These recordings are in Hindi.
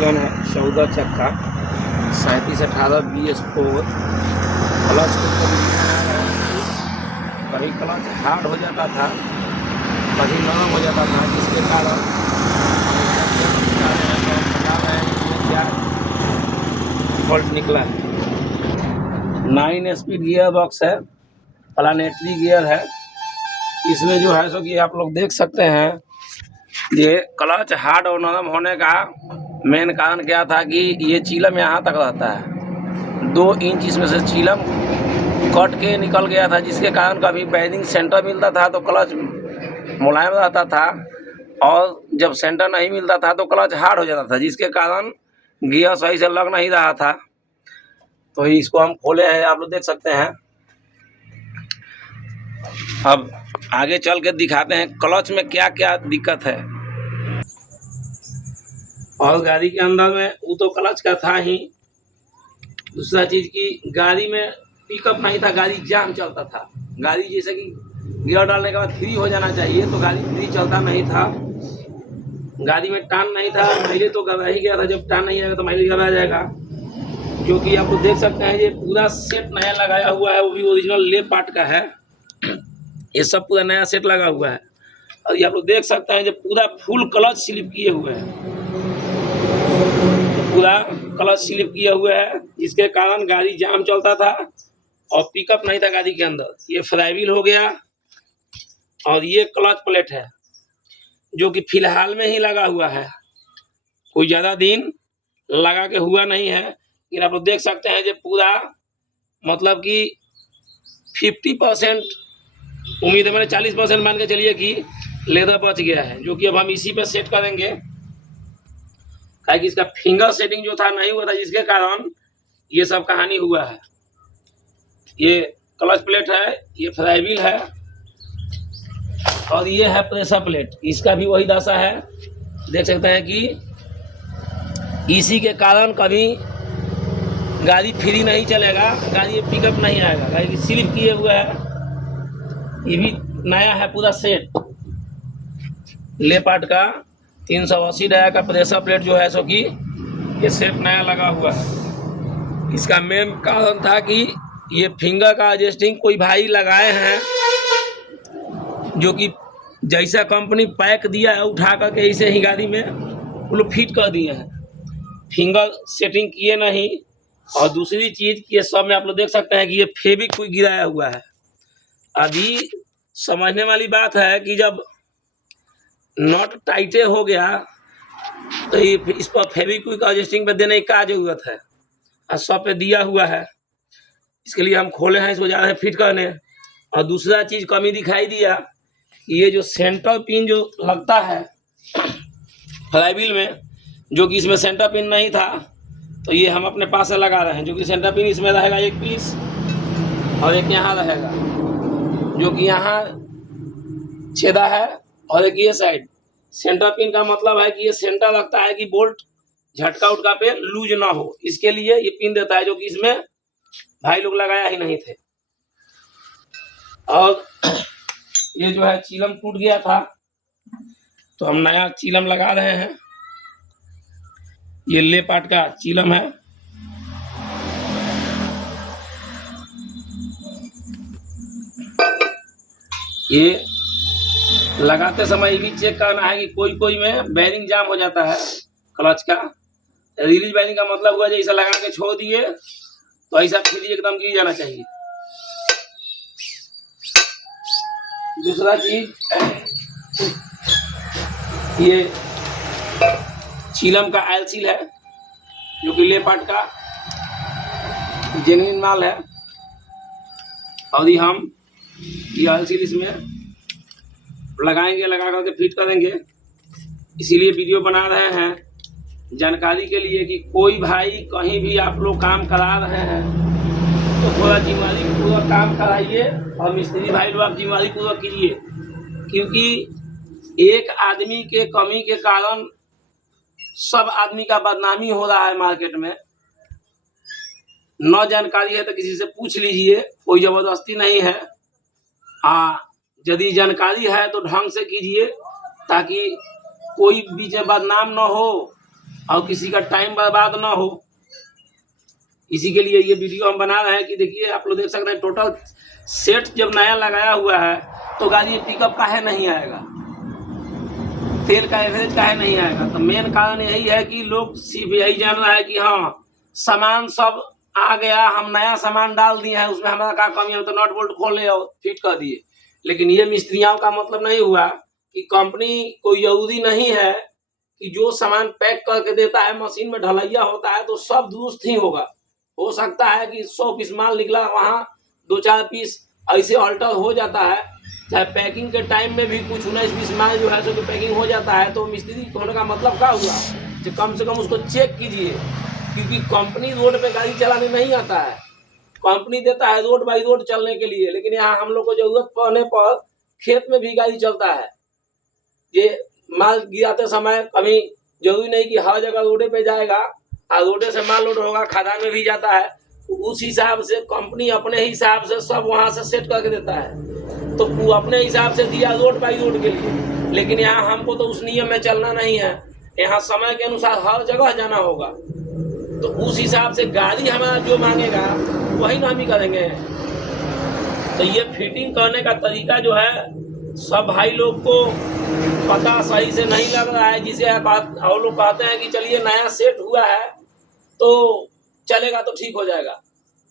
इंजन है 14 चक्का 3718 BS4। क्लच कभी क्लच हार्ड हो जाता था, कभी नरम हो जाता था, जिसके कारण क्या फॉल्ट निकला है। 9 स्पीड गियर बॉक्स है, प्लानेटरी गियर है। इसमें जो है सो कि आप लोग देख सकते हैं, ये क्लच हार्ड और नरम होने का मेन कारण क्या था कि ये चीलम यहाँ तक रहता है। 2 इंच इसमें से चीलम कट के निकल गया था, जिसके कारण कभी बैरिंग सेंटर मिलता था तो क्लच मुलायम रहता था, और जब सेंटर नहीं मिलता था तो क्लच हार्ड हो जाता था, जिसके कारण गियर सही से लग नहीं रहा था। तो इसको हम खोले हैं, आप लोग देख सकते हैं। अब आगे चल के दिखाते हैं क्लच में क्या क्या दिक्कत है। और गाड़ी के अंदर में वो तो क्लच का था ही, दूसरा चीज़ की गाड़ी में पिकअप नहीं था, गाड़ी जाम चलता था। गाड़ी जैसे कि गियर डालने के बाद फ्री हो जाना चाहिए, तो गाड़ी फ्री चलता नहीं था। गाड़ी में टान नहीं था, माइलेज तो गवा ही गया था। जब टान नहीं आएगा तो माइलेज गवा जाएगा। जो कि आप लोग देख सकते हैं, ये पूरा सेट नया लगाया हुआ है, वो भी ओरिजिनल ले पार्ट का है। ये सब पूरा नया सेट लगा हुआ है। और ये आप लोग देख सकते हैं, जो पूरा फुल क्लच स्लिप किए हुए हैं, पूरा क्लच स्लिप किए हुए है, जिसके कारण गाड़ी जाम चलता था और पिकअप नहीं था गाड़ी के अंदर। ये फ्लाईव्हील हो गया, और ये क्लच प्लेट है जो कि फिलहाल में ही लगा हुआ है, कोई ज़्यादा दिन लगा के हुआ नहीं है। लेकिन आप लोग देख सकते हैं, जो पूरा मतलब कि 50% उम्मीद है, मैंने 40% मान के चलिए कि लेदर बच गया है, जो कि अब हम इसी पे सेट करेंगे। कि इसका फिंगर सेटिंग जो था नहीं हुआ था, जिसके कारण ये सब कहानी हुआ है। ये क्लच प्लेट है, ये फ्लाईव्हील है, और ये है प्रेशर प्लेट। इसका भी वही दशा है। देख सकते हैं कि इसी के कारण कभी गाड़ी फ्री नहीं चलेगा, गाड़ी पिकअप नहीं आएगा, गाड़ी स्लिप किए हुए है। ये भी नया है पूरा सेट ले पार्ट का। 380 डाया का प्रेशर प्लेट जो है सो कि ये सेट नया लगा हुआ है। इसका मेन कारण था कि ये फिंगर का एडजस्टिंग कोई भाई लगाए हैं, जो कि जैसा कंपनी पैक दिया है उठा करके ऐसे ही गाड़ी में वो लोग फिट कर दिए हैं, फिंगर सेटिंग किए नहीं। और दूसरी चीज़, ये सब में आप लोग देख सकते हैं कि ये फेविक्विक गिराया हुआ है। अभी समझने वाली बात है कि जब नॉट टाइटे हो गया तो ये इस पर फेविक्विक एडजस्टिंग पे देने की क्या जरूरत है, और सब पे दिया हुआ है। इसके लिए हम खोले हैं, इसको जा रहे हैं फिट करने। और दूसरा चीज़ कमी दिखाई दिया, ये जो सेंटर पिन जो लगता है फ्लाईव्हील में, जो कि इसमें सेंटर पिन नहीं था, तो ये हम अपने पास से लगा रहे हैं। जो कि सेंटर पिन इसमें रहेगा एक पीस, और एक यहाँ रहेगा, जो कि यहाँ छेदा है, और एक ये साइड। सेंटर पिन का मतलब है कि ये सेंटर लगता है कि बोल्ट झटका उटका पे लूज ना हो, इसके लिए ये पिन देता है, जो कि इसमें भाई लोग लगाया ही नहीं थे। और ये जो है चीलम टूट गया था, तो हम नया चीलम लगा रहे हैं। ये ले पार्ट का चीलम है। ये लगाते समय भी चेक करना है कि कोई में बैरिंग जाम हो जाता है क्लच का। रिलीज बैरिंग का मतलब हुआ जैसा लगा के छोड़ दिए तो ऐसा फ्री एकदम गिर जाना चाहिए। दूसरा चीज, ये चीलम का आयल सील है, जो कि ले पार्ट का जेन्युइन माल है। और ये हम ये आयल सील इसमें लगाएंगे, लगा करके फिट करेंगे। इसीलिए वीडियो बना रहे हैं जानकारी के लिए कि कोई भाई कहीं भी आप लोग काम करा रहे हैं तो थोड़ा जिम्मेदारी पूर्वक काम कराइए, और मिस्त्री भाई लोग आप जिम्मेदारी पूर्वक कीजिए। क्योंकि एक आदमी के कमी के कारण सब आदमी का बदनामी हो रहा है मार्केट में। न जानकारी है तो किसी से पूछ लीजिए, कोई जबरदस्ती नहीं है। यदि जानकारी है तो ढंग से कीजिए, ताकि कोई बीच में बदनाम न हो और किसी का टाइम बर्बाद ना हो, इसी के लिए ये वीडियो हम बना रहे हैं कि देखिए आप लोग देख सकते हैं टोटल सेट जब नया लगाया हुआ है तो गाड़ी पिकअप काहे नहीं आएगा, तेल का एवरेज काहे नहीं आएगा। तो मेन कारण यही है कि लोग सिर्फ यही जान रहा है कि हाँ सामान सब आ गया, हम नया सामान डाल दिए हैं, उसमें हमारा क्या कमी है, तो नट बोल्ट खोले और फिट कर दिए। लेकिन ये मिस्त्रियों का मतलब नहीं हुआ कि कंपनी कोई जरूरी नहीं है कि जो सामान पैक करके देता है मशीन में ढलैया होता है तो सब दुरुस्त ही होगा। हो सकता है कि 100 पीस माल निकला, वहाँ 2-4 पीस ऐसे अल्टर हो जाता है, चाहे पैकिंग के टाइम में भी कुछ 19-20 माल जो है सो तो पैकिंग हो जाता है। तो मिस्त्री होने का मतलब क्या हुआ कि कम से कम उसको चेक कीजिए, क्योंकि कंपनी रोड पे गाड़ी चलाने नहीं आता है, कंपनी देता है रोड बाई रोड चलने के लिए। लेकिन यहाँ हम लोग को जरूरत पड़ने पर खेत में भी गाड़ी चलता है। ये माल गिराते समय कभी जरूरी नहीं कि हर जगह रोडे पे जाएगा, और रोडे से माल लोड होगा, खदान में भी जाता है, तो उस हिसाब से कंपनी अपने हिसाब से सब वहाँ से सेट करके देता है, तो वो अपने हिसाब से दिया रोड बाई रोड के लिए। लेकिन यहाँ हमको तो उस नियम में चलना नहीं है, यहाँ समय के अनुसार हर जगह जाना होगा, तो उस हिसाब से गाड़ी हमारा जो मांगेगा वही ना हम ही करेंगे। तो ये फिटिंग करने का तरीका जो है सब भाई लोग को पता सही से नहीं लग रहा है, जिसे बात और लोग कहते हैं कि चलिए नया सेट हुआ है तो चलेगा तो ठीक हो जाएगा।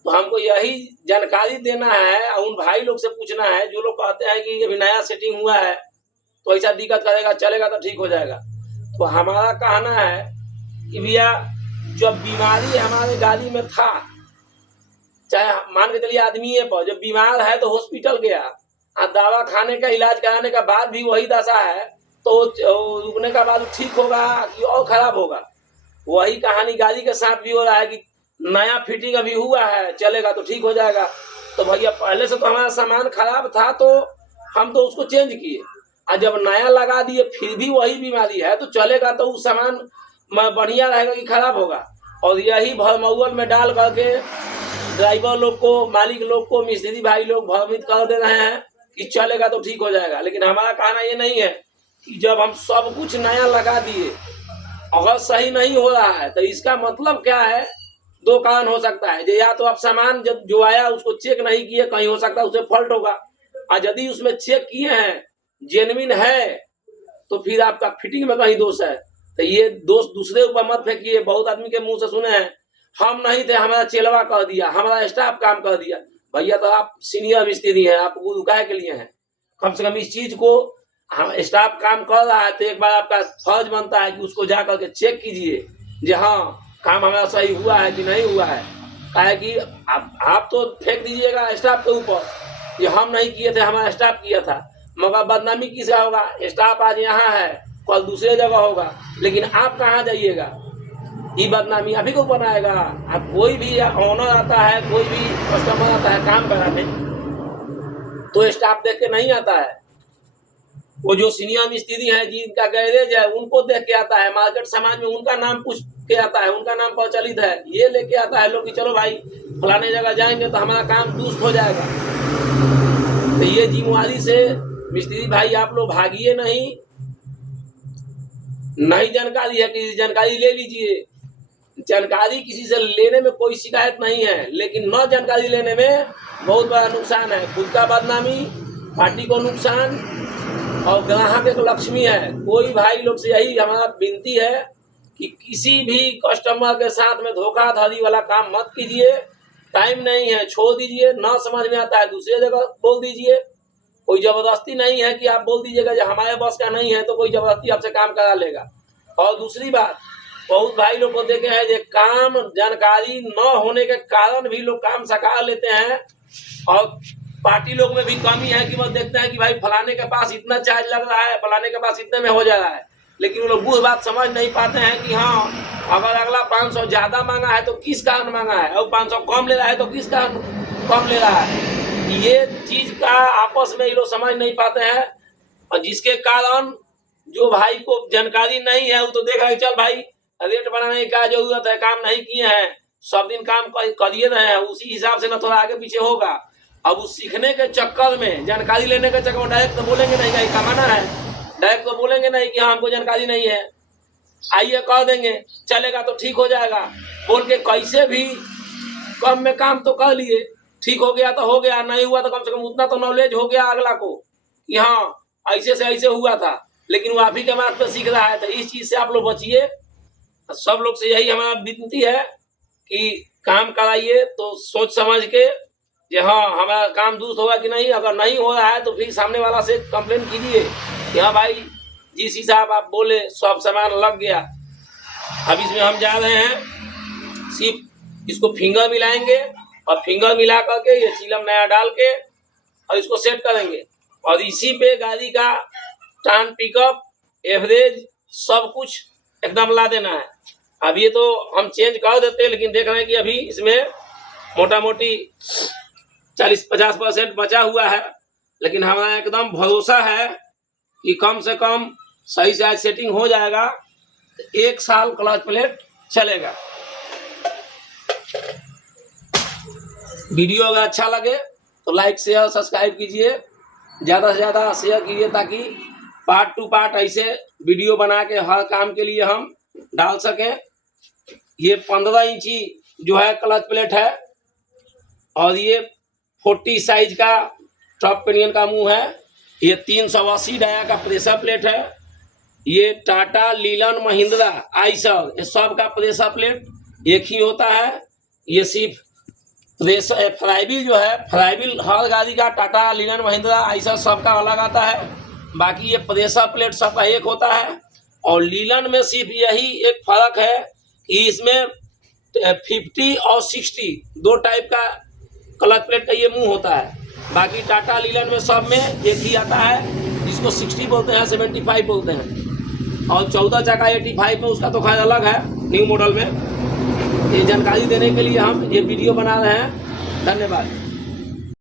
तो हमको यही जानकारी देना है और उन भाई लोग से पूछना है जो लोग कहते हैं कि अभी नया सेटिंग हुआ है तो ऐसा दिक्कत करेगा, चलेगा तो ठीक हो जाएगा। तो हमारा कहना है कि भैया जब बीमारी हमारे गाड़ी में था, चाहे मान के चलिए आदमी पर जब बीमार है तो हॉस्पिटल गया, दवा खाने का इलाज कराने के बाद भी वही दशा है, तो रुकने का बाद ठीक होगा कि और खराब होगा। वही कहानी गाड़ी के साथ भी हो रहा है कि नया फिटिंग अभी हुआ है, चलेगा तो ठीक हो जाएगा। तो भैया पहले से तो हमारा सामान खराब था तो हम तो उसको चेंज किए, और जब नया लगा दिए फिर भी वही बीमारी है, तो चलेगा तो उस सामान बढ़िया रहेगा कि खराब होगा। और यही भरमौल में डाल करके ड्राइवर लोग को, मालिक लोग को, मिस्त्री भाई लोग भ्रमित कर दे रहे हैं कि चलेगा तो ठीक हो जाएगा। लेकिन हमारा कहना ये नहीं है कि जब हम सब कुछ नया लगा दिए अगर सही नहीं हो रहा है तो इसका मतलब क्या है, दो कारण हो सकता है। या तो आप सामान जब जो आया उसको चेक नहीं किए, कहीं हो सकता है उससे फॉल्ट होगा, और यदि उसमें चेक किए हैं जेन्युइन है तो फिर आपका फिटिंग में कहीं दोष है। तो ये दोष दूसरे ऊपर मत फेंकिए। बहुत आदमी के मुंह से सुने हैं हम नहीं थे, हमारा चेलवा कर दिया, हमारा स्टाफ काम कर दिया। भैया तो आप सीनियर मिस्त्री हैं, आप गुरु काहे के लिए हैं? कम से कम इस चीज को हम स्टाफ काम कर रहा है तो एक बार आपका फर्ज बनता है कि उसको जा करके चेक कीजिए जी हाँ काम हमारा सही हुआ है कि नहीं हुआ है। काहे कि आप तो फेंक दीजिएगा स्टाफ के ऊपर, ये हम नहीं किए थे, हमारा स्टाफ किया था, मगर बदनामी किसका होगा? स्टाफ आज यहाँ है, कल दूसरे जगह होगा, लेकिन आप कहाँ जाइएगा? ये बदनामी अभी को बनाएगा। अब कोई भी ऑनर आता है, कोई भी कस्टमर आता है काम कराने तो स्टाफ देख के नहीं आता है, वो जो सीनियर मिस्त्री है जिनका गैरेज है उनको देख के आता है, मार्केट समाज में उनका नाम पूछ के आता है, उनका नाम प्रचलित है, ये लेके आता है लोग कि चलो भाई फलाने जगह जाएंगे तो हमारा काम दुरुस्त हो जाएगा। तो ये जिम्मेवारी से मिस्त्री भाई आप लोग भागिए नहीं, नई जानकारी है कि जानकारी ले लीजिए। जानकारी किसी से लेने में कोई शिकायत नहीं है, लेकिन न जानकारी लेने में बहुत बड़ा नुकसान है, खुद का बदनामी, पार्टी को नुकसान और ग्राहक एक लक्ष्मी है। कोई भाई लोग से यही हमारा विनती है कि किसी भी कस्टमर के साथ में धोखाधड़ी वाला काम मत कीजिए, टाइम नहीं है, छोड़ दीजिए, ना समझ में आता है दूसरे जगह बोल दीजिए। कोई जबरदस्ती नहीं है कि आप बोल दीजिएगा जो हमारे बस का नहीं है तो कोई जबरदस्ती आपसे काम करा लेगा। और दूसरी बात, बहुत भाई लोग को देखे हैं जो काम जानकारी न होने के कारण भी लोग काम सका लेते हैं, और पार्टी लोग में भी कमी है कि वो देखते हैं कि भाई फलाने के पास इतना चार्ज लग रहा है, फलाने के पास इतने में हो जा रहा है, लेकिन वो लोग वो बात समझ नहीं पाते हैं कि हाँ अगर अगला 500 ज्यादा मांगा है तो किस कारण मांगा है, और 500 कम ले रहा है तो किस कारण कम ले रहा है। ये चीज का आपस में ये लोग समझ नहीं पाते हैं, और जिसके कारण जो भाई को जानकारी नहीं है वो तो देखा चल भाई रेट बनाने की क्या जरूरत है, काम नहीं किए हैं, सब दिन काम करिए रहे हैं, उसी हिसाब से ना थोड़ा आगे पीछे होगा। अब उस सीखने के चक्कर में, जानकारी लेने के चक्कर में डायरेक्ट तो बोलेंगे नहीं कि कमाना है, डायरेक्ट तो बोलेंगे नहीं कि हाँ हमको जानकारी नहीं है। आइए कह देंगे, चलेगा तो ठीक हो जाएगा बोल के कैसे भी कम में काम तो कर लिए, ठीक हो गया तो हो गया, नहीं हुआ तो कम से कम उतना तो नॉलेज हो गया अगला को कि हाँ ऐसे से ऐसे हुआ था, लेकिन वो आप ही के मार्ग पर सीख रहा है। तो इस चीज़ से आप लोग बचिए। सब लोग से यही हमारा विनती है कि काम कराइए तो सोच समझ के कि हाँ हमारा काम दुरुस्त होगा कि नहीं। अगर नहीं हो रहा है तो फिर सामने वाला से कंप्लेन कीजिए कि हाँ भाई जिस हिसाब आप बोले सब सामान लग गया। अब इसमें हम जा रहे हैं, सिर्फ इसको फिंगर मिलाएंगे और फिंगर मिला करके ये चिलम नया डाल के और इसको सेट करेंगे और इसी पे गाड़ी का टर्न, पिकअप, एवरेज सब कुछ एकदम ला देना है। अब ये तो हम चेंज कर देते हैं, लेकिन देख रहे हैं कि अभी इसमें मोटा मोटी 40-50% बचा हुआ है, लेकिन हमारा एकदम भरोसा है कि कम से कम सही से आज सेटिंग हो जाएगा तो 1 साल क्लच प्लेट चलेगा। वीडियो अगर अच्छा लगे तो लाइक शेयर सब्सक्राइब कीजिए, ज़्यादा से ज़्यादा शेयर कीजिए ताकि पार्ट टू पार्ट ऐसे वीडियो बना के हर काम के लिए हम डाल सकें। ये 15 इंची जो है क्लच प्लेट है और ये 40 साइज का टॉप पिनियन का मुंह है। ये 380 डाया का प्रेशर प्लेट है। ये टाटा, लीलन, महिंद्रा, आइसर ये सब का प्रेशर प्लेट एक ही होता है। ये सिर्फ प्रेशर फ्लाईव्हील जो है, फ्लाईव्हील हर गाड़ी का टाटा, लीलन, महिंद्रा, आइसर सबका अलग आता है, बाकी ये प्रेशर प्लेट सबका एक होता है। और लीलन में सिर्फ यही एक फर्क है कि इसमें 50 और 60 दो टाइप का क्लच प्लेट का ये मुंह होता है। बाकी टाटा, लीलन में सब में एक ही आता है, जिसको 60 बोलते हैं, 75 बोलते हैं। और 14 चक्का 85 में उसका तो खैर अलग है न्यू मॉडल में। ये जानकारी देने के लिए हम ये वीडियो बना रहे हैं। धन्यवाद।